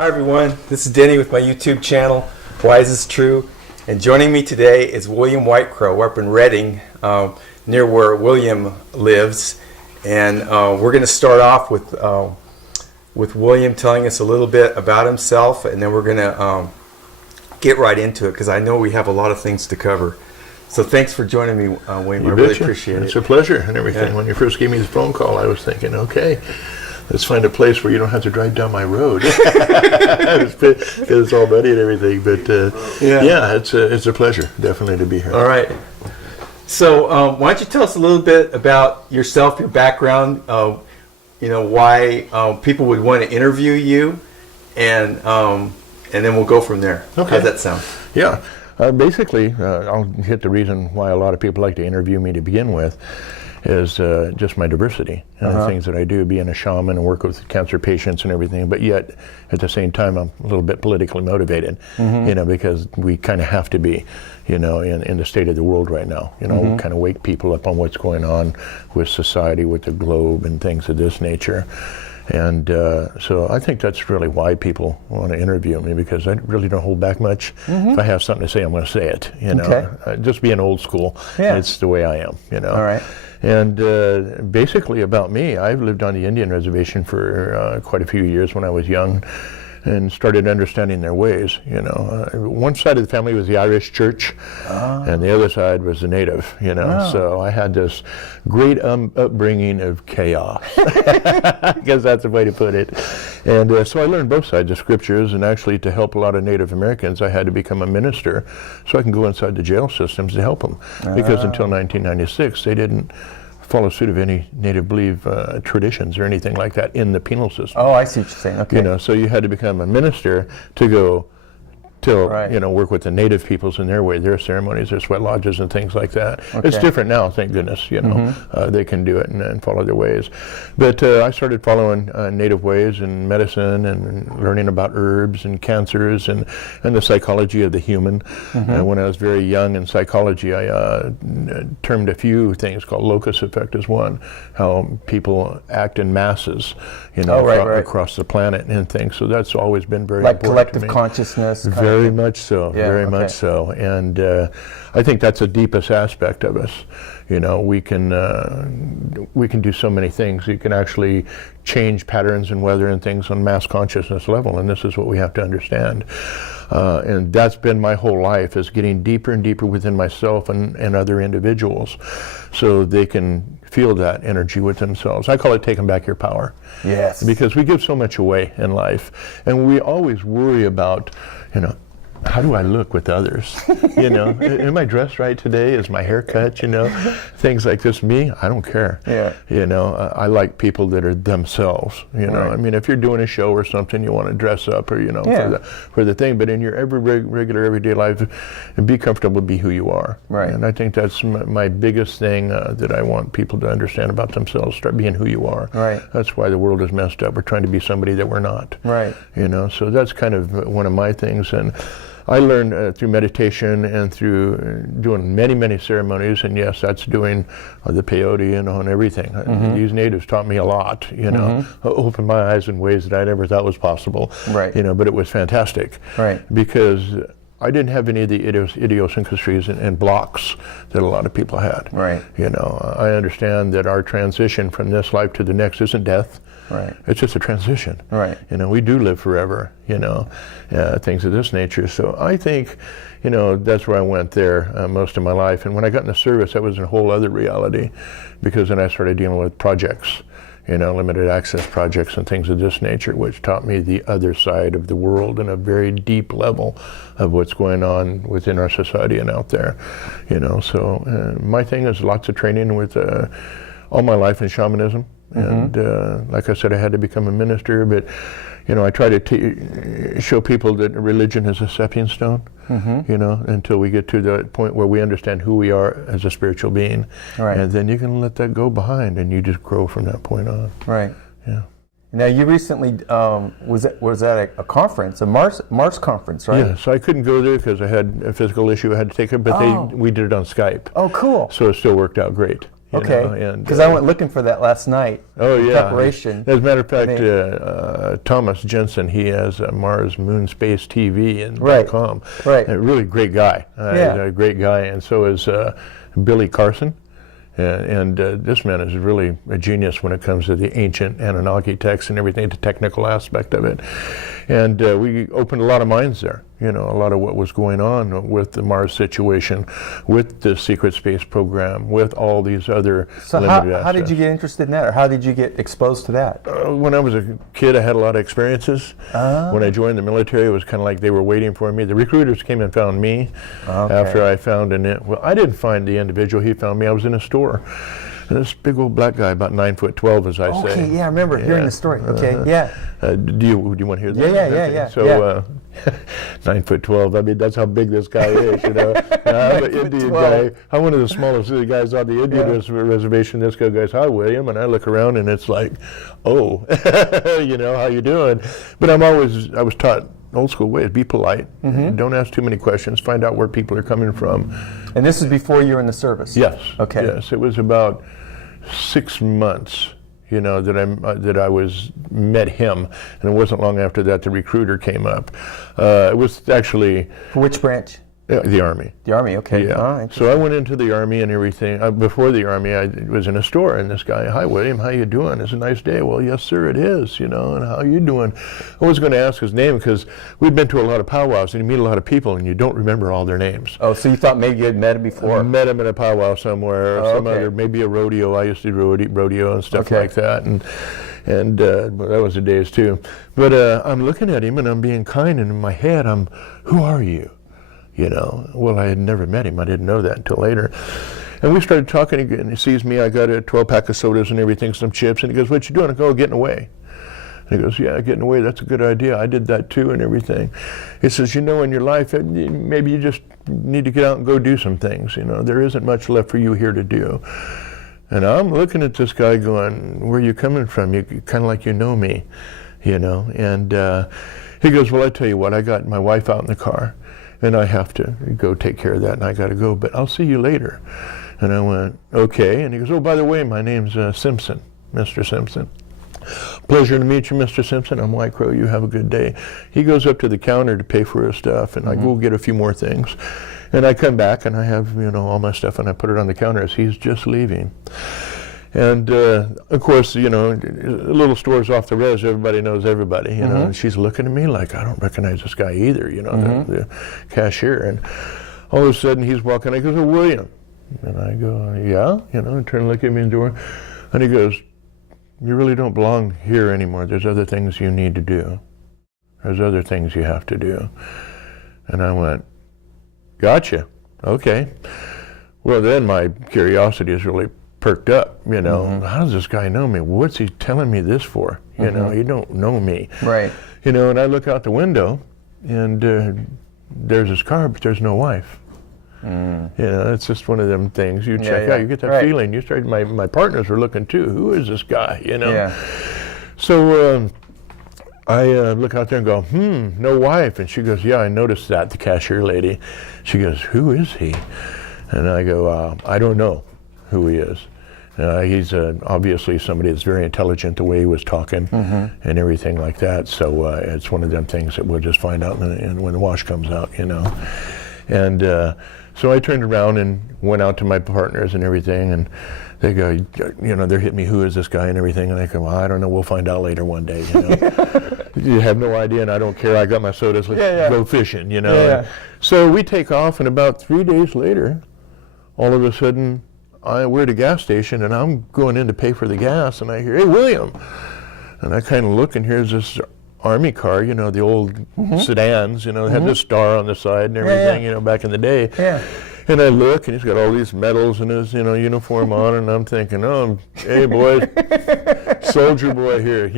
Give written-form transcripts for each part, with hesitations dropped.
Hi everyone, this is Denny with my YouTube channel, Wise is True, and joining me today is William Whitecrow. We're up in Redding, near where William lives, and we're going to start off with William telling us a little bit about himself, and then we're going to get right into it because I know we have a lot of things to cover. So thanks for joining me, William. I really appreciate it. It's a pleasure and everything. Yeah. When you first gave me the phone call, I was thinking, okay, let's find a place where you don't have to drive down my road because it's all muddy and everything. But yeah, it's a pleasure, definitely, to be here. All right. So why don't you tell us a little bit about yourself, your background, why people would want to interview you, and then we'll go from there. Okay. How's that sound? Yeah. Basically, I'll hit the reason why a lot of people like to interview me to begin with is just my diversity and the things that I do, being a shaman and work with cancer patients and everything, but yet at the same time I'm a little bit politically motivated, because we kind of have to be, in the state of the world right now, kind of wake people up on what's going on with society, with the globe and things of this nature. And so I think that's really why people want to interview me, because I really don't hold back much. If I have something to say, I'm going to say it, just being old school, it's the way I am, All right. And basically about me, I've lived on the Indian reservation for quite a few years when I was young and started understanding their ways. One side of the family was the Irish church and the other side was the native, so I had this great upbringing of chaos. I guess that's the way to put it. And so I learned both sides of scriptures, and actually to help a lot of Native Americans I had to become a minister so I can go inside the jail systems to help them, because until 1996 they didn't follow suit of any native belief traditions or anything like that in the penal system. Oh, I see what you're saying. Okay. So you had to become a minister to go work with the native peoples in their way, their ceremonies, their sweat lodges and things like that. Okay. It's different now, thank goodness, they can do it and follow their ways. But I started following native ways in medicine and learning about herbs and cancers and the psychology of the human. When I was very young in psychology, I termed a few things called locus effect as one, how people act in masses, across the planet and things. So that's always been very like important collective to me. Consciousness. Very much so, much so, and I think that's the deepest aspect of us. We can do so many things. You can actually change patterns and weather and things on mass consciousness level, and this is what we have to understand. And that's been my whole life, is getting deeper and deeper within myself and other individuals, so they can feel that energy with themselves. I call it taking back your power. Yes. Because we give so much away in life, and we always worry about, how do I look with others? Am I dressed right today? Is my hair cut? Things like this. Me, I don't care. Yeah. I like people that are themselves. Right. I mean, if you're doing a show or something, you want to dress up or for the thing. But in your regular everyday life, be comfortable, be who you are. Right. And I think that's my biggest thing that I want people to understand about themselves. Start being who you are. Right. That's why the world is messed up. We're trying to be somebody that we're not. Right. So that's kind of one of my things. And I learned through meditation and through doing many, many ceremonies, and yes, that's doing the peyote and everything. These natives taught me a lot, opened my eyes in ways that I never thought was possible. Right. But it was fantastic. Right. Because I didn't have any of the idiosyncrasies and blocks that a lot of people had. Right. I understand that our transition from this life to the next isn't death. Right. It's just a transition. Right. We do live forever, things of this nature. So I think, that's where I went there most of my life. And when I got in the service, that was a whole other reality, because then I started dealing with projects, limited access projects and things of this nature, which taught me the other side of the world and a very deep level of what's going on within our society and out there, So my thing is lots of training with all my life in shamanism. And like I said, I had to become a minister, but I try to show people that religion is a stepping stone, until we get to the point where we understand who we are as a spiritual being. Right. And then you can let that go behind, and you just grow from that point on. Right. Yeah. Now, you recently was at a conference, a Mars conference, right? Yeah, so I couldn't go there because I had a physical issue I had to take it, but we did it on Skype. Oh, cool. So it still worked out great. Okay. Because I went looking for that last night. Oh, in yeah. Preparation. As a matter of fact, Thomas Jensen, he has Mars Moon Space TV and .com. Right. A really great guy. Yeah. A great guy, and so is Billy Carson. And this man is really a genius when it comes to the ancient Anunnaki texts and everything, the technical aspect of it. And we opened a lot of minds there, a lot of what was going on with the Mars situation, with the secret space program, with all these other limited how did you get interested in that, or how did you get exposed to that? When I was a kid, I had a lot of experiences. When I joined the military, it was kind of like they were waiting for me. The recruiters came and found me after I found well, I didn't find the individual. He found me. I was in a store. And this big old black guy, about 9'12", as I say. Okay, yeah, I remember hearing the story. Okay, yeah. Do you want to hear that? Yeah. So, 9'12". I mean, that's how big this guy is. I'm an Indian guy. I'm one of the smallest guys on the Indian reservation. This guy goes, "Hi, William," and I look around, and it's like, "Oh, how you doing?" But I was taught old school ways: be polite, don't ask too many questions, find out where people are coming from. And this is before you were in the service? Yes. Okay. Yes, it was about 6 months, that I met him, and it wasn't long after that the recruiter came up. It was actually For which branch? the Army. The Army, okay. Yeah. So I went into the Army and everything. Before the Army, I was in a store, and this guy, "Hi, William, how you doing? It's a nice day." "Well, yes, sir, it is, and how you doing?" I was going to ask his name because we'd been to a lot of powwows, and you meet a lot of people, and you don't remember all their names. Oh, so you thought maybe you had met him before? I met him at a powwow somewhere, or some other, maybe a rodeo. I used to do rodeo and stuff like that, and well, that was the days too. But I'm looking at him, and I'm being kind, and in my head, "Who are you?" Well, I had never met him. I didn't know that until later. And we started talking again. He sees me. I got a 12-pack of sodas and everything, some chips. And he goes, "What you doing?" I go, "Getting away." And he goes, "Yeah, getting away. That's a good idea. I did that too and everything." He says, "In your life, maybe you just need to get out and go do some things. There isn't much left for you here to do." And I'm looking at this guy going, "Where are you coming from? You kind of like you know me, And he goes, "Well, I tell you what, I got my wife out in the car, and I have to go take care of that, and I got to go, but I'll see you later." And I went, "Okay." And he goes, "Oh, by the way, my name's Simpson, Mr. Simpson." "Pleasure to meet you, Mr. Simpson. I'm White Crow. You have a good day." He goes up to the counter to pay for his stuff, and I go get a few more things. And I come back, and I have, all my stuff, and I put it on the counter as he's just leaving. And of course, little stores off the res, everybody knows everybody, and she's looking at me like, I don't recognize this guy either, the cashier. And all of a sudden he's walking, I go, "Oh, William." And I go, "Yeah," and turn and look at me in the door. And he goes, "You really don't belong here anymore. There's other things you need to do. There's other things you have to do." And I went, "Gotcha. Okay." Well, then my curiosity is really perked up, How does this guy know me? What's he telling me this for? You don't know me. Right. And I look out the window, and there's his car, but there's no wife. It's just one of them things. You check out, you get that feeling. You start. My partners were looking too. Who is this guy? Yeah. So I look out there and go, no wife. And she goes, "Yeah, I noticed that." The cashier lady. She goes, "Who is he?" And I go, "I don't know who he is." He's obviously somebody that's very intelligent, the way he was talking and everything like that. So it's one of them things that we'll just find out when the wash comes out, And so I turned around and went out to my partners and everything, and they go, they're hitting me, "Who is this guy?" and everything. And I go, "Well, I don't know. We'll find out later one day." You have no idea, and I don't care. I got my sodas. Let's go fishing, So we take off, and about 3 days later, all of a sudden, we're at a gas station, and I'm going in to pay for the gas, and I hear, "Hey, William." And I kind of look, and here's this Army car, the old sedans, had this star on the side and everything, back in the day. Yeah. And I look, and he's got all these medals in his, uniform on, and I'm thinking, "Oh, hey, boys, soldier boy here,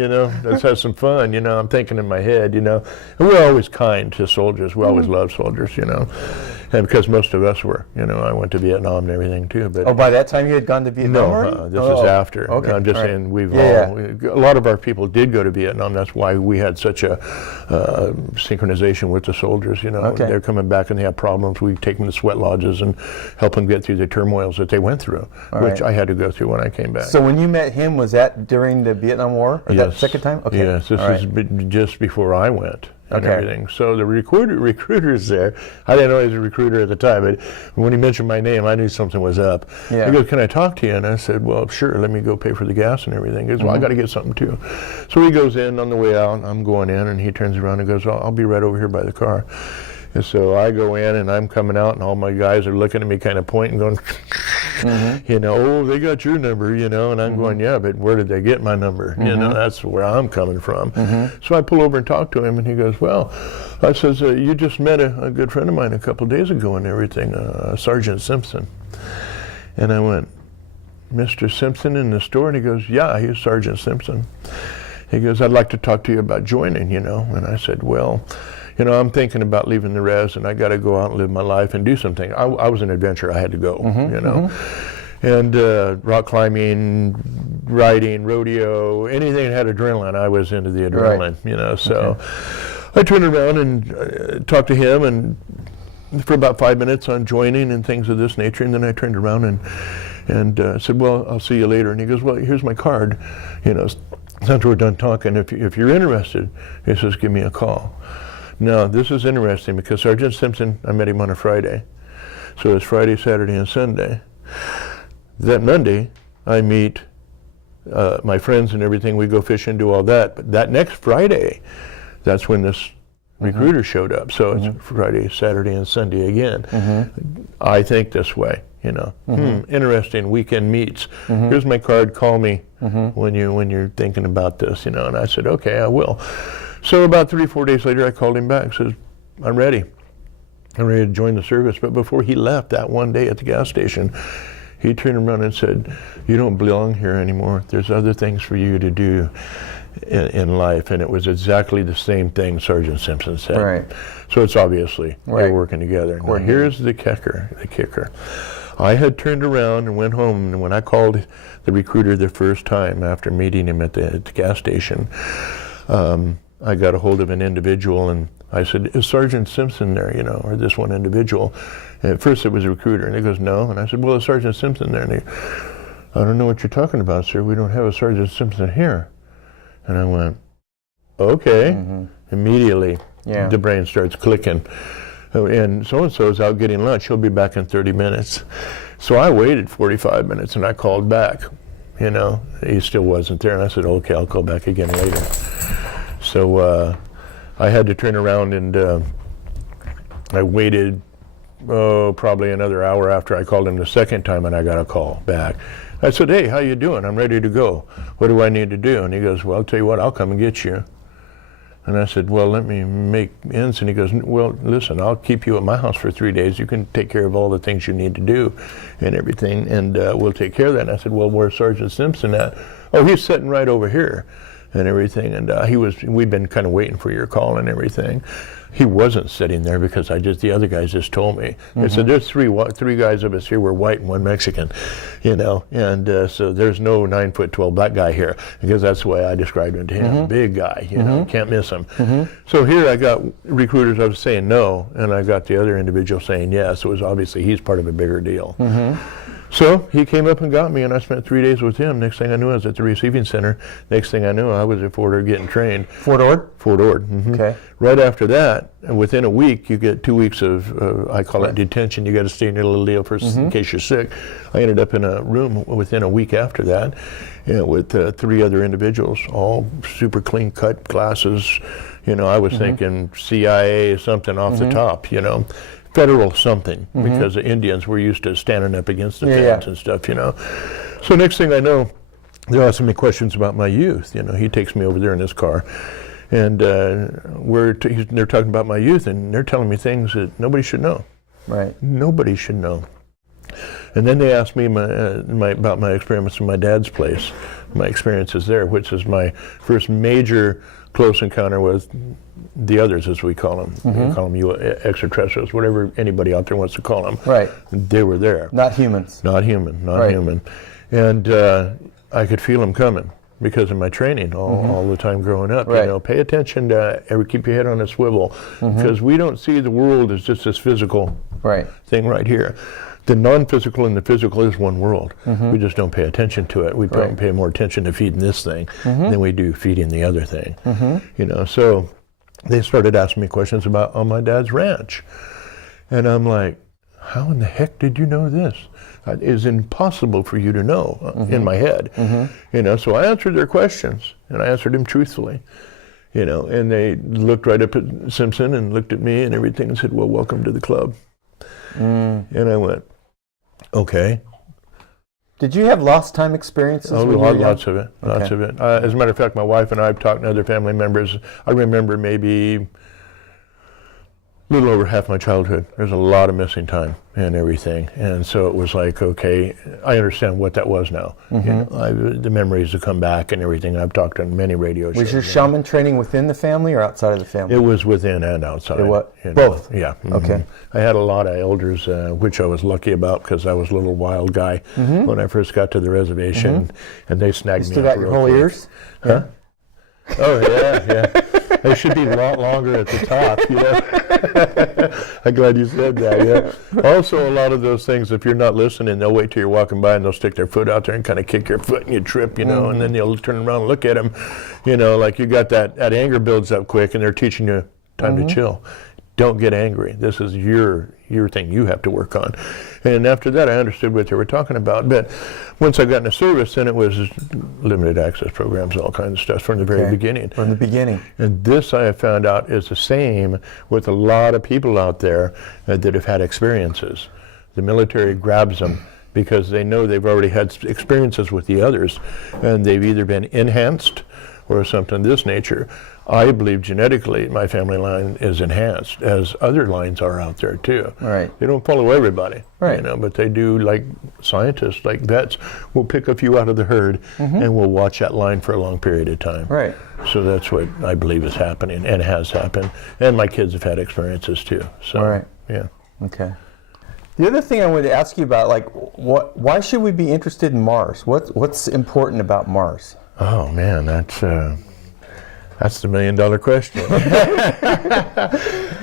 let's have some fun." I'm thinking in my head, and we're always kind to soldiers. We always love soldiers, And because most of us were, I went to Vietnam and everything too. But Oh, by that time you had gone to Vietnam already? this is after. Okay. I'm just All right. saying we've Yeah, a lot of our people did go to Vietnam. That's why we had such a synchronization with the soldiers. Okay. They're coming back and they have problems. We take them to sweat lodges and help them get through the turmoils that they went through, which right. I had to go through when I came back. So when you met him, was that during the Vietnam War? Or that second time? Okay. Yes, this is just before I went. And everything. So the recruiter's there. I didn't know he was a recruiter at the time, but when he mentioned my name, I knew something was up. Yeah. He goes, "Can I talk to you?" And I said, "Well, sure. Let me go pay for the gas and everything." He goes, "Well, I got to get something too." So he goes in on the way out. I'm going in, and he turns around and goes, "I'll be right over here by the car." And so I go in, and I'm coming out, and all my guys are looking at me, kind of pointing, going, "Oh, they got your number," and I'm going, "Yeah, but where did they get my number?" That's where I'm coming from. So I pull over and talk to him, and he goes, "Well," I says, "You just met a good friend of mine a couple days ago and everything, Sergeant Simpson." And I went, "Mr. Simpson in the store?" And he goes, "Yeah, he's Sergeant Simpson." He goes, "I'd like to talk to you about joining, And I said, "Well, I'm thinking about leaving the res, and I got to go out and live my life and do something." I was an adventurer. I had to go, And rock climbing, riding, rodeo, anything that had adrenaline, I was into the adrenaline, So I turned around and talked to him and for about 5 minutes on joining and things of this nature. And then I turned around and said, "Well, I'll see you later." And he goes, "Well, here's my card. Since we're done talking, if you're interested," he says, "give me a call." Now, this is interesting because Sergeant Simpson, I met him on a Friday. So it's Friday, Saturday, and Sunday. That Monday, I meet my friends and everything. We go fishing, do all that. But that next Friday, that's when this recruiter showed up. So it's Friday, Saturday, and Sunday again. I think this way, interesting, weekend meets. Here's my card, call me when you're thinking about this, And I said, "Okay, I will." So about 3 or 4 days later, I called him back, says, I'm ready to join the service." But before he left that one day at the gas station, he turned around and said, "You don't belong here anymore. There's other things for you to do in life." And it was exactly the same thing Sergeant Simpson said. Right. So it's obviously we're working together. Now here's the kicker. I had turned around and went home, and when I called the recruiter the first time after meeting him at the gas station, I got a hold of an individual, and I said, "Is Sergeant Simpson there, or this one individual?" And at first it was a recruiter, and he goes, "No." And I said, "Well, is Sergeant Simpson there?" And he, "I don't know what you're talking about, sir. We don't have a Sergeant Simpson here." And I went, "Okay." Immediately, the brain starts clicking. And so-and-so is out getting lunch. He'll be back in 30 minutes. So I waited 45 minutes, and I called back. He still wasn't there. And I said, "Okay, I'll call back again later." So I had to turn around, and I waited, probably another hour after I called him the second time, and I got a call back. I said, "Hey, how you doing? I'm ready to go. What do I need to do?" And he goes, "Well, I'll tell you what, I'll come and get you." And I said, "Well, let me make ends." And he goes, "Well, listen, I'll keep you at my house for 3 days. You can take care of all the things you need to do and everything, and we'll take care of that." And I said, "Well, where's Sergeant Simpson at?" "Oh, he's sitting right over here," and everything. And we'd been kind of waiting for your call and everything. He wasn't sitting there because the other guys just told me. They said, "There's three guys of us here. We're white and one Mexican, and so there's no 9'12" black guy here," because that's the way I described him to him. Big guy, can't miss him. So here I got recruiters. I was saying no, and I got the other individual saying yes. So it was obviously he's part of a bigger deal. So he came up and got me, and I spent 3 days with him. Next thing I knew, I was at the receiving center. Next thing I knew, I was at Fort Ord getting trained. Fort Ord? Fort Ord. Okay. Right after that, within a week, you get 2 weeks of, I call it detention. You got to stay in your little deal for in case you're sick. I ended up in a room within a week after that, with 3 other individuals, all super clean cut, glasses. I was thinking CIA, something off the top, federal something, because the Indians were used to standing up against the fence and stuff, So next thing I know, they're asking me questions about my youth. He takes me over there in his car, and they're talking about my youth, and they're telling me things that nobody should know. Right. Nobody should know. And then they asked me about my experience in my dad's place, my experiences there, which is my first major close encounter with the others, as we call them. We call them extraterrestrials, whatever anybody out there wants to call them. Right. They were there. Not humans. Not human, not human. And I could feel them coming because of my training all the time growing up. Right. You know, pay attention to, keep your head on a swivel, because we don't see the world as just this physical thing right here. The non-physical and the physical is one world. We just don't pay attention to it. We probably pay more attention to feeding this thing than we do feeding the other thing. You know, so they started asking me questions about on my dad's ranch. And I'm like, how in the heck did you know this? It is impossible for you to know in my head. You know, so I answered their questions, and I answered them truthfully. You know, and they looked right up at Simpson and looked at me and everything and said, well, welcome to the club. And I went, okay. Did you have lost time experiences? Oh, when you were young? lots of it, lots of it. As a matter of fact, my wife and I have talked to other family members. I remember maybe a little over half my childhood. There's a lot of missing time and everything. And so it was like, okay, I understand what that was now. You know, the memories have come back and everything. I've talked on many radio shows. Was your shaman training within the family or outside of the family? It was within and outside. It was? You know. Both? Yeah. Okay. I had a lot of elders, which I was lucky about because I was a little wild guy when I first got to the reservation, and they snagged me Still up got your real whole quick. ears? Huh? Oh, yeah. They should be a lot longer at the top, you know. I'm glad you said that, yeah. Also, a lot of those things, if you're not listening, they'll wait till you're walking by and they'll stick their foot out there and kind of kick your foot and you trip, you know, and then they'll turn around and look at them, you know, like you got that anger builds up quick and they're teaching you time to chill. Don't get angry. This is your thing you have to work on. And after that, I understood what they were talking about. But once I got into service, then it was limited access programs, all kinds of stuff from the very beginning. From the beginning. And this, I have found out, is the same with a lot of people out there that have had experiences. The military grabs them because they know they've already had experiences with the others, and they've either been enhanced or something of this nature. I believe genetically my family line is enhanced, as other lines are out there too. Right. They don't follow everybody, right. You know, but they do. Like scientists, like vets, will pick a few out of the herd and will watch that line for a long period of time. Right. So that's what I believe is happening and has happened. And my kids have had experiences too. So, right. Yeah. Okay. The other thing I wanted to ask you about, like, why should we be interested in Mars? What's important about Mars? Oh man, that's the million-dollar question.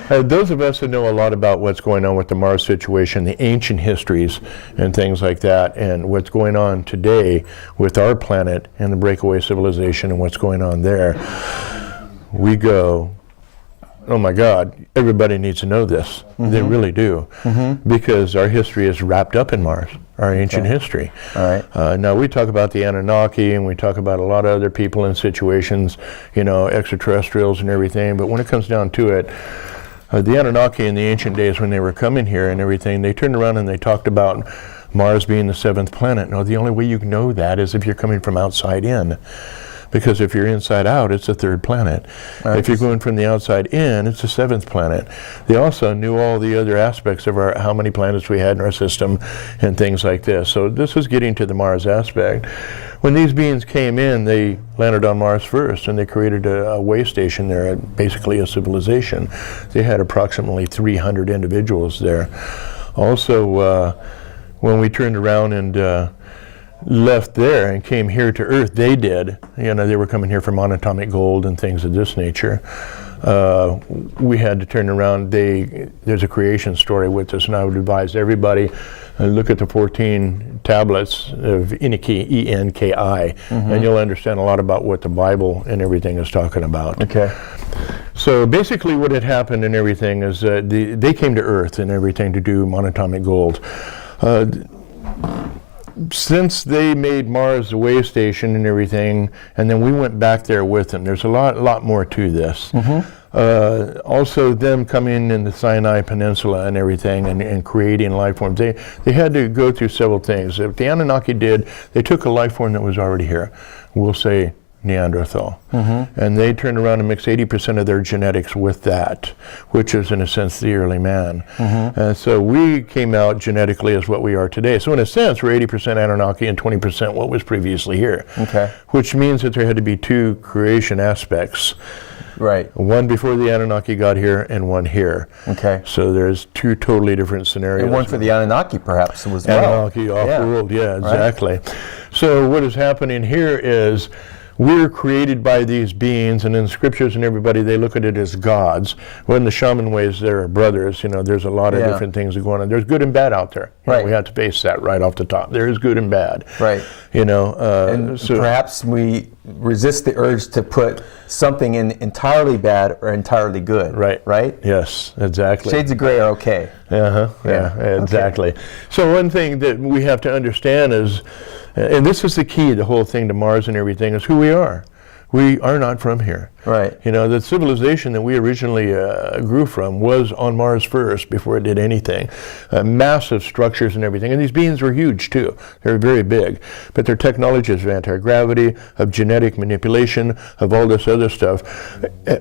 Those of us that know a lot about what's going on with the Mars situation, the ancient histories and things like that, and what's going on today with our planet and the breakaway civilization and what's going on there, we go, oh my God, everybody needs to know this. They really do. Because our history is wrapped up in Mars, our ancient history. All right. Now we talk about the Anunnaki and we talk about a lot of other people in situations, you know, extraterrestrials and everything, but when it comes down to it, the Anunnaki in the ancient days when they were coming here and everything, they turned around and they talked about Mars being the 7th planet. Now the only way you can know that is if you're coming from outside in. Because if you're inside out, it's the 3rd planet. If you're going from the outside in, it's the 7th planet. They also knew all the other aspects of how many planets we had in our system and things like this. So this is getting to the Mars aspect. When these beings came in, they landed on Mars first, and they created a way station there, basically a civilization. They had approximately 300 individuals there. Also, when we turned around and left there and came here to Earth, they did. You know, they were coming here for monatomic gold and things of this nature. We had to turn around. There's a creation story with this, and I would advise everybody look at the 14 tablets of Enki, E-N-K-I, and you'll understand a lot about what the Bible and everything is talking about. Okay. So basically what had happened and everything is they came to Earth and everything to do monatomic gold. Since they made Mars the way station and everything, and then we went back there with them, there's a lot more to this. Also them coming in the Sinai Peninsula and everything and creating life forms, they had to go through several things. If the Anunnaki did, they took a life form that was already here. We'll say Neanderthal. And they turned around and mixed 80% of their genetics with that, which is in a sense the early man. And so we came out genetically as what we are today. So in a sense, we're 80% Anunnaki and 20% what was previously here. Okay. Which means that there had to be two creation aspects. Right. One before the Anunnaki got here and one here. Okay. So there's two totally different scenarios. And one for the Anunnaki perhaps was well. Anunnaki off-world, yeah, exactly. Right. So what is happening here is we're created by these beings, and in scriptures and everybody, they look at it as gods. Well, in the shaman ways, they're brothers. You know, there's a lot of different things going on. There's good and bad out there. You know, we have to face that right off the top. There is good and bad. Right. You know, and so perhaps we resist the urge to put something in entirely bad or entirely good. Right. Right? Yes, exactly. Shades of gray are okay. Yeah, exactly. Okay. So one thing that we have to understand is, and this is the key, the whole thing to Mars and everything, is who we are. We are not from here. Right. You know, the civilization that we originally grew from was on Mars first before it did anything. Massive structures and everything. And these beings were huge too. They're very big. But their technologies of anti-gravity, of genetic manipulation, of all this other stuff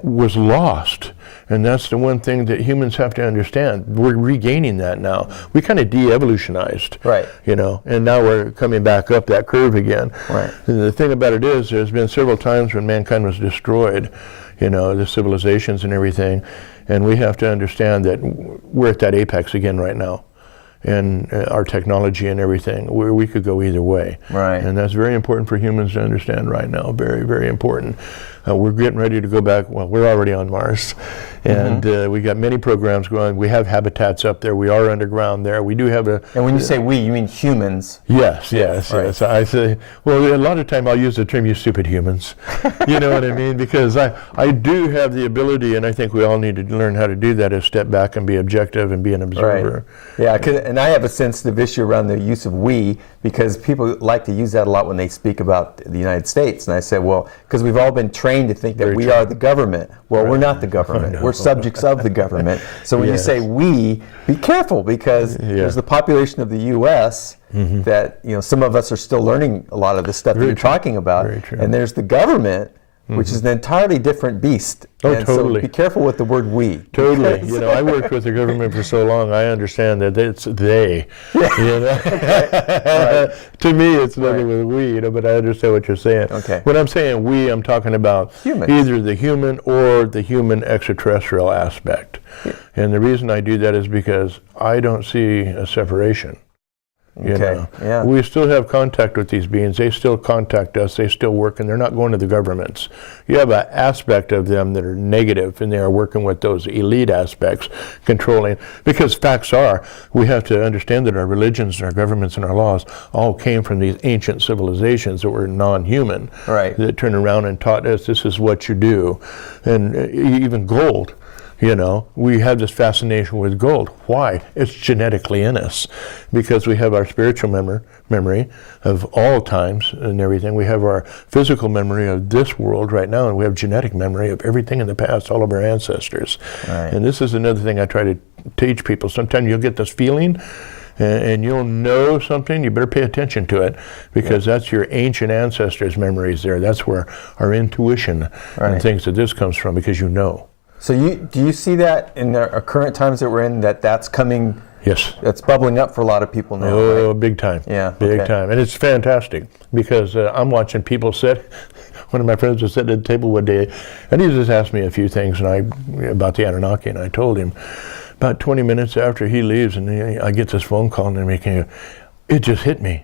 was lost. And that's the one thing that humans have to understand. We're regaining that now. We kind of de-evolutionized, right? You know, and now we're coming back up that curve again. Right. And the thing about it is, there's been several times when mankind was destroyed, you know, the civilizations and everything, and we have to understand that we're at that apex again right now. And our technology and everything, where we could go either way. Right. And that's very important for humans to understand right now, very, very important. We're getting ready to go back, well, we're already on Mars, and we got many programs going. We have habitats up there. We are underground there. We do have a... And when you say we, you mean humans? Yes, yes, right. Yes. I say, well, a lot of time I'll use the term, you stupid humans. You know what I mean? Because I do have the ability, and I think we all need to learn how to do that, is step back and be objective and be an observer. Right. Yeah, and I have a sensitive issue around the use of we, because people like to use that a lot when they speak about the United States. And I say, well, because we've all been trained to think that we are the government. Well, we're not the government. We're subjects of the government. So when you say we, be careful, because there's the population of the U.S. that, you know, some of us are still learning a lot of the stuff that you're talking about. And there's the government, which is an entirely different beast. Oh, and totally. So be careful with the word we. Totally. You know, I worked with the government for so long, I understand that it's they. You know? Right. To me, it's nothing with we, you know, but I understand what you're saying. Okay. When I'm saying we, I'm talking about either the human or the human extraterrestrial aspect. And the reason I do that is because I don't see a separation. You know, we still have contact with these beings. They still contact us. They still work, and they're not going to the governments. You have an aspect of them that are negative, and they are working with those elite aspects, controlling. Because facts are, we have to understand that our religions and our governments and our laws all came from these ancient civilizations that were non-human, that turned around and taught us this is what you do. And even gold. You know, we have this fascination with gold. Why? It's genetically in us, because we have our spiritual memory of all times and everything. We have our physical memory of this world right now, and we have genetic memory of everything in the past, all of our ancestors. Right. And this is another thing I try to teach people. Sometimes you'll get this feeling, and you'll know something, you better pay attention to it, because that's your ancient ancestors' memories there. That's where our intuition and things of this comes from, because you know. So do you see that in the current times that we're in, that's coming? Yes. That's bubbling up for a lot of people now. Oh, big time. Yeah. Big time. And it's fantastic, because I'm watching people sit. One of my friends was sitting at the table one day, and he just asked me a few things about the Anunnaki, and I told him. About 20 minutes after he leaves, and I get this phone call, and it just hit me.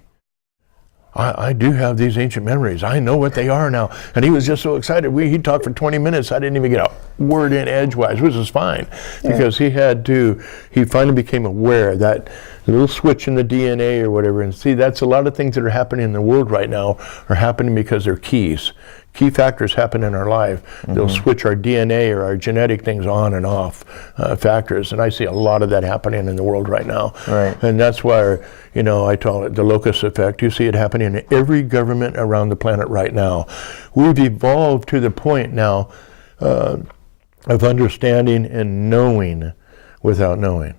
I do have these ancient memories. I know what they are now. And he was just so excited. He talked for 20 minutes. I didn't even get a word in edgewise, which is fine, because he finally became aware that little switch in the DNA or whatever. And see, that's a lot of things that are happening in the world right now are happening because they're keys. Key factors happen in our life. They'll switch our DNA or our genetic things on and off factors. And I see a lot of that happening in the world right now. Right. And that's why, you know, I call it the locust effect. You see it happening in every government around the planet right now. We've evolved to the point now of understanding and knowing without knowing.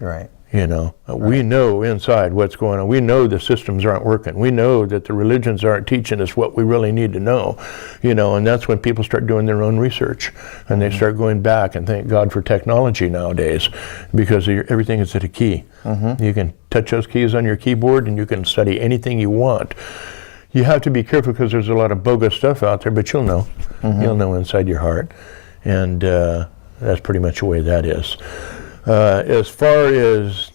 Right. You know, we know inside what's going on. We know the systems aren't working. We know that the religions aren't teaching us what we really need to know, you know, and that's when people start doing their own research and they start going back, and thank God for technology nowadays, because everything is at a key. You can touch those keys on your keyboard and you can study anything you want. You have to be careful because there's a lot of bogus stuff out there, but you'll know. You'll know inside your heart, and that's pretty much the way that is. As far as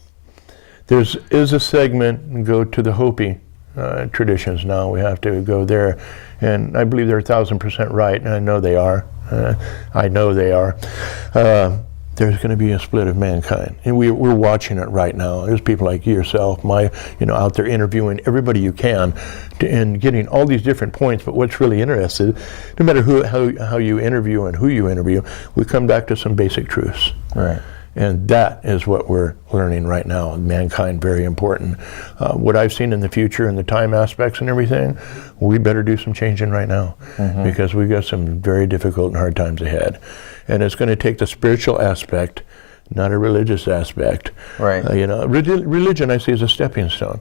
there is a segment, and go to the Hopi traditions now. We have to go there, and I believe they're 1,000% right, and I know they are. I know they are. There's going to be a split of mankind, and we're watching it right now. There's people like yourself, out there interviewing everybody you can, and getting all these different points. But what's really interesting, no matter how you interview and who you interview, we come back to some basic truths. Right. And that is what we're learning right now. Mankind, very important. What I've seen in the future and the time aspects and everything, we better do some changing right now, because we've got some very difficult and hard times ahead. And it's going to take the spiritual aspect, not a religious aspect. Right. Religion I see as a stepping stone.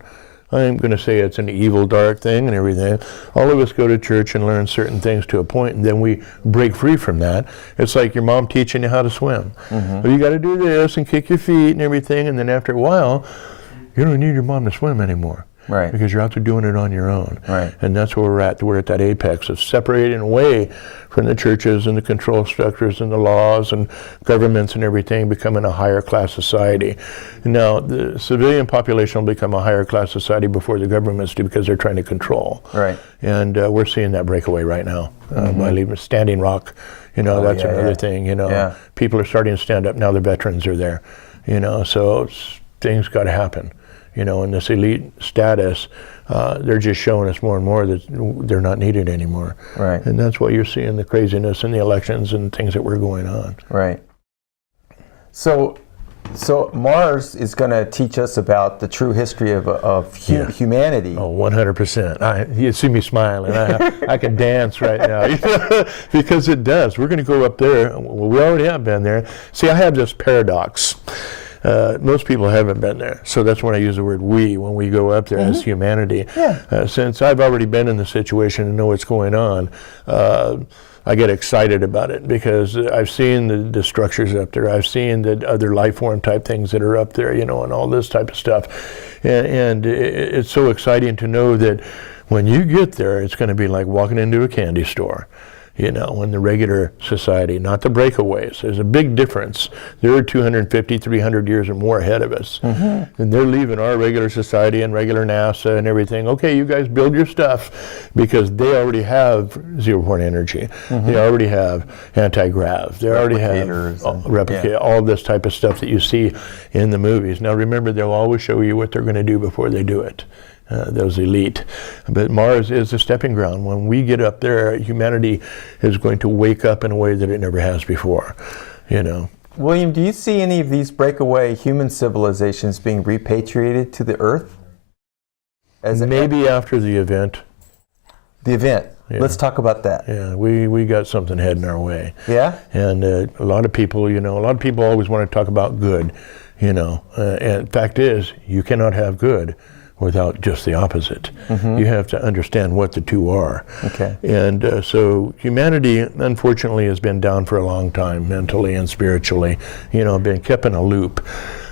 I'm going to say it's an evil, dark thing and everything. All of us go to church and learn certain things to a point, and then we break free from that. It's like your mom teaching you how to swim. Well, you got to do this and kick your feet and everything, and then after a while, you don't need your mom to swim anymore. Right. Because you're out there doing it on your own. Right. And that's where we're at. We're at that apex of separating away from the churches and the control structures and the laws and governments and everything, becoming a higher class society. Now, the civilian population will become a higher class society before the governments do, because they're trying to control. Right. And we're seeing that breakaway right now. By leaving Standing Rock, that's another thing. People are starting to stand up now. The veterans are there. So things got to happen. In this elite status, they're just showing us more and more that they're not needed anymore. Right. And that's why you're seeing the craziness in the elections and things that were going on. Right. So Mars is going to teach us about the true history of humanity. Oh, 100%. You see me smiling. I can dance right now, because it does. We're going to go up there. Well, we already have been there. See, I have this paradox. Most people haven't been there, so that's when I use the word we when we go up there as humanity. Since I've already been in the situation and know what's going on, I get excited about it, because I've seen the structures up there. I've seen the other life form type things that are up there, and all this type of stuff. And it's so exciting to know that when you get there, it's going to be like walking into a candy store. In the regular society, not the breakaways. There's a big difference. They're 250, 300 years or more ahead of us. And they're leaving our regular society and regular NASA and everything. Okay, you guys build your stuff, because they already have zero-point energy. They already have anti-grav. They already have replicate, all this type of stuff that you see in the movies. Now remember, they'll always show you what they're going to do before they do it. Those elite. But Mars is a stepping ground. When we get up there, humanity is going to wake up in a way that it never has before. William, do you see any of these breakaway human civilizations being repatriated to the Earth? Maybe after the event. The event. Yeah. Let's talk about that. Yeah, we got something heading our way. Yeah? And a lot of people, always want to talk about good, and fact is, you cannot have good without just the opposite. You have to understand what the two are. Okay. And so humanity, unfortunately, has been down for a long time, mentally and spiritually, been kept in a loop.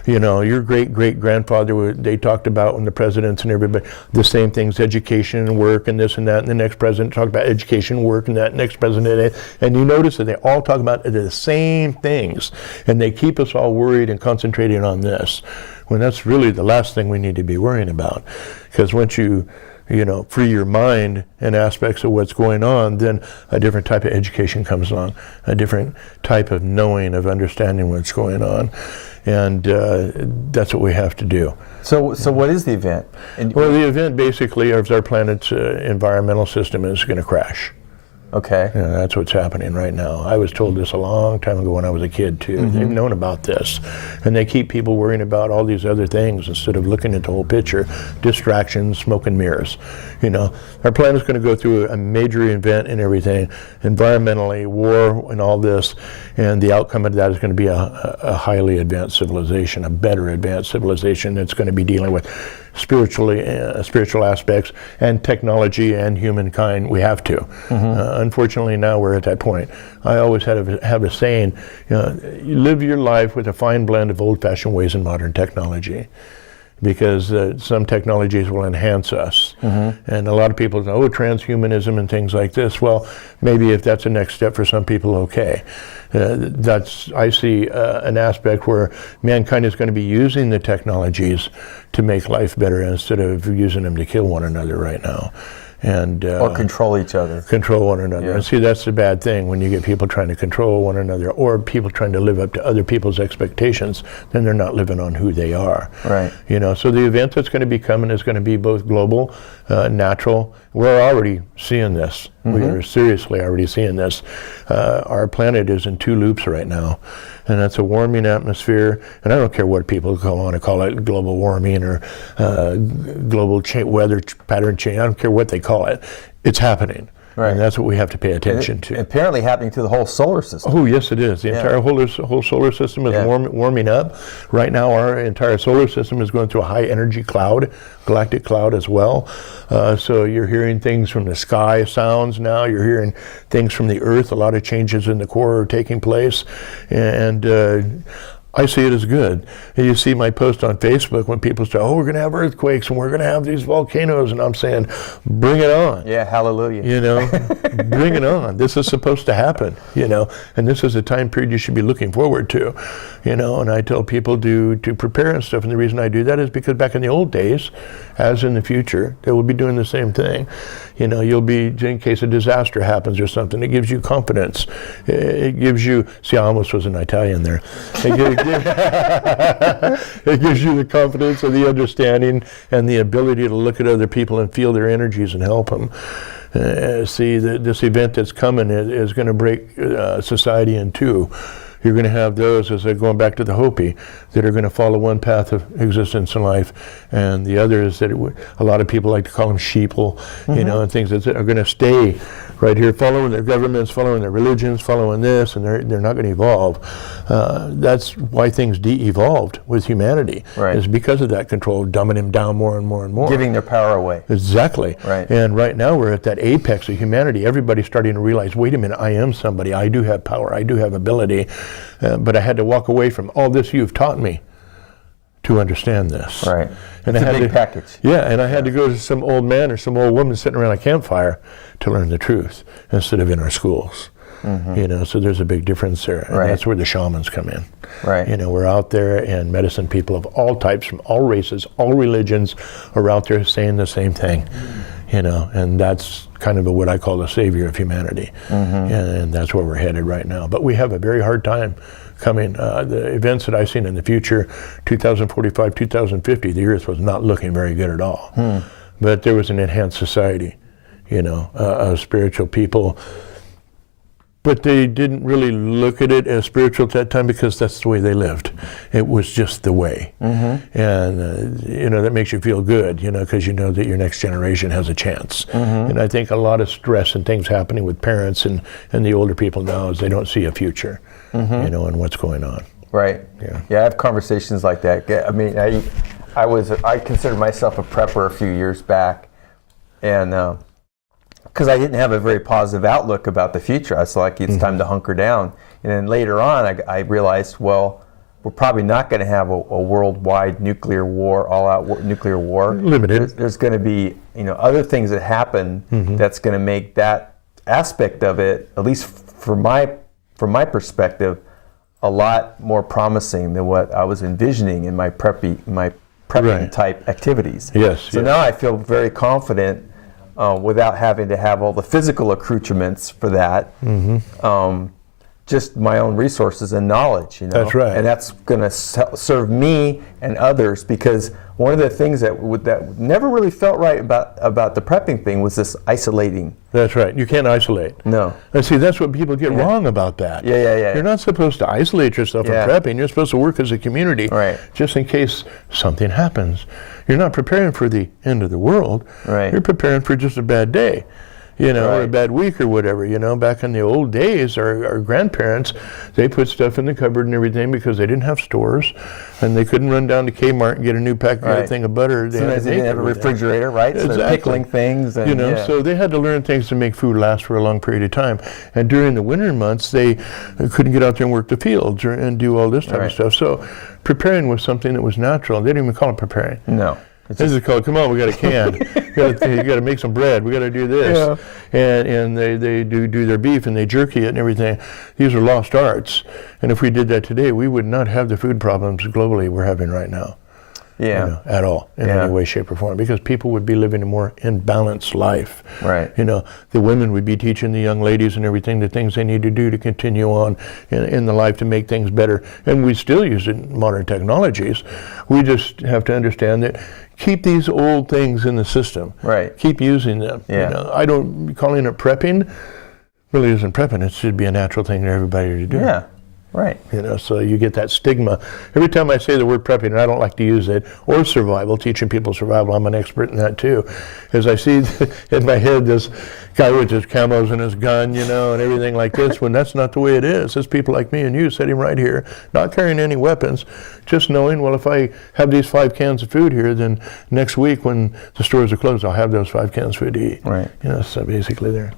Your great-great-grandfather, they talked about when the presidents and everybody, the same things, education and work and this and that, and the next president talked about education, work, and that next president, and you notice that they all talk about the same things, and they keep us all worried and concentrating on this, when that's really the last thing we need to be worrying about. Because once you free your mind and aspects of what's going on, then a different type of education comes along, a different type of knowing, of understanding what's going on. And that's what we have to do. So what is the event? Well, the event basically is our planet's environmental system is going to crash. Okay. Yeah, that's what's happening right now. I was told this a long time ago when I was a kid too. They've known about this, and they keep people worrying about all these other things instead of looking at the whole picture. Distractions, smoke and mirrors. You know, our planet is going to go through a major event and everything, environmentally, war, and all this, and the outcome of that is going to be a highly advanced civilization, a better advanced civilization that's going to be dealing with spiritual aspects and technology and humankind. We have to. Unfortunately, now we're at that point. I always have a saying, you live your life with a fine blend of old-fashioned ways and modern technology, because some technologies will enhance us. And a lot of people say, oh, transhumanism and things like this. Well, maybe if that's the next step for some people, okay. I see an aspect where mankind is going to be using the technologies to make life better instead of using them to kill one another right now. And or control each other. Control one another. Yeah. And see, that's the bad thing when you get people trying to control one another, or people trying to live up to other people's expectations. Then they're not living on who they are. Right. You know, so the event that's going to be coming is going to be both global, natural. We're already seeing this. We are seriously already seeing this. Our planet is in two loops right now. And that's a warming atmosphere, and I don't care what people want to call it, global warming or global weather pattern change. I don't care what they call it. It's happening, right. And that's what we have to pay attention to. Apparently happening to the whole solar system. Oh, yes, it is. The entire whole solar system is warming up. Right now, our entire solar system is going through a high energy cloud, galactic cloud as well. So you're hearing things from the sky, sounds now. You're hearing things from the earth. A lot of changes in the core are taking place. And I see it as good. And you see my post on Facebook when people say, oh, we're going to have earthquakes and we're going to have these volcanoes. And I'm saying, bring it on. Yeah, hallelujah. You know, bring it on. This is supposed to happen, you know, and this is a time period you should be looking forward to, you know, and I tell people to prepare and stuff. And the reason I do that is because back in the old days, as in the future, they will be doing the same thing. You know, you'll be, in case a disaster happens or something, it gives you confidence. It gives you, see, I almost was an Italian there. It gives you the confidence and the understanding and the ability to look at other people and feel their energies and help them. See, this event that's coming is going to break society in two. You're going to have those, as they're going back to the Hopi, that are going to follow one path of existence in life, and the others that a lot of people like to call them sheeple, you know, and things that are going to stay right here, following their governments, following their religions, following this, and they're not going to evolve. That's why things de-evolved with humanity. Right. Is because of that control, dumbing him down more and more and more. Giving their power away. Exactly. Right. And right now we're at that apex of humanity. Everybody's starting to realize, wait a minute, I am somebody. I do have power. I do have ability. But I had to walk away from all this you've taught me to understand this. Right. And It's I a had big to, package. Yeah, and I had to go to some old man or some old woman sitting around a campfire to learn the truth instead of in our schools. You know, so there's a big difference there. And that's where the shamans come in. Right. You know, we're out there, and medicine people of all types, from all races, all religions, are out there saying the same thing. You know, and that's kind of what I call the savior of humanity. And that's where we're headed right now. But we have a very hard time coming. The events that I've seen in the future, 2045, 2050, the earth was not looking very good at all. But there was an enhanced society, you know, of spiritual people. But they didn't really look at it as spiritual at that time because that's the way they lived. It was just the way. And, you know, that makes you feel good, you know, because you know that your next generation has a chance. And I think a lot of stress and things happening with parents and the older people now is they don't see a future, you know, and what's going on. Right. Yeah. Yeah, I have conversations like that. I mean, I considered myself a prepper a few years back, and because I didn't have a very positive outlook about the future. I was like, it's time to hunker down. And then later on, I realized, well, we're probably not going to have a worldwide nuclear war, all-out nuclear war. Limited. There's going to be, you know, other things that happen that's going to make that aspect of it, at least from my perspective, a lot more promising than what I was envisioning in my prepping type activities. Yes. So now I feel very confident without having to have all the physical accoutrements for that, just my own resources and knowledge, That's right. And that's going to serve me and others, because one of the things that never really felt right about the prepping thing was this isolating. That's right. You can't isolate. No. And see, that's what people get wrong about that. Yeah. You're not supposed to isolate yourself in prepping. You're supposed to work as a community, right, just in case something happens. You're not preparing for the end of the world. Right. You're preparing for just a bad day, or a right, bad week or whatever. Back in the old days, our grandparents, they put stuff in the cupboard and everything because they didn't have stores, and they couldn't run down to Kmart and get a new thing of butter. Sometimes they didn't have a refrigerator, right? So they're pickling things. And, so they had to learn things to make food last for a long period of time. And during the winter months, they couldn't get out there and work the fields and do all this type of stuff. So preparing was something that was natural. They didn't even call it preparing. No. This is called, come on, we got a can. you got to make some bread. We got to do this. And they do their beef and they jerky it and everything. These are lost arts. And if we did that today, we would not have the food problems globally we're having right now. At all, in any way, shape, or form, because people would be living a more imbalanced life. Right. The women would be teaching the young ladies and everything the things they need to do to continue on in the life to make things better. And we still use modern technologies. We just have to understand that keep these old things in the system. Right. Keep using them. Calling it prepping really isn't prepping. It should be a natural thing for everybody to do. Yeah. Right. So you get that stigma. Every time I say the word prepping, and I don't like to use it, or survival, teaching people survival, I'm an expert in that too, as I see in my head this guy with his camos and his gun, and everything like this, when that's not the way it is. It's people like me and you sitting right here, not carrying any weapons, just knowing, well, if I have these 5 cans of food here, then next week when the stores are closed, I'll have those 5 cans of food to eat. Right. So basically there.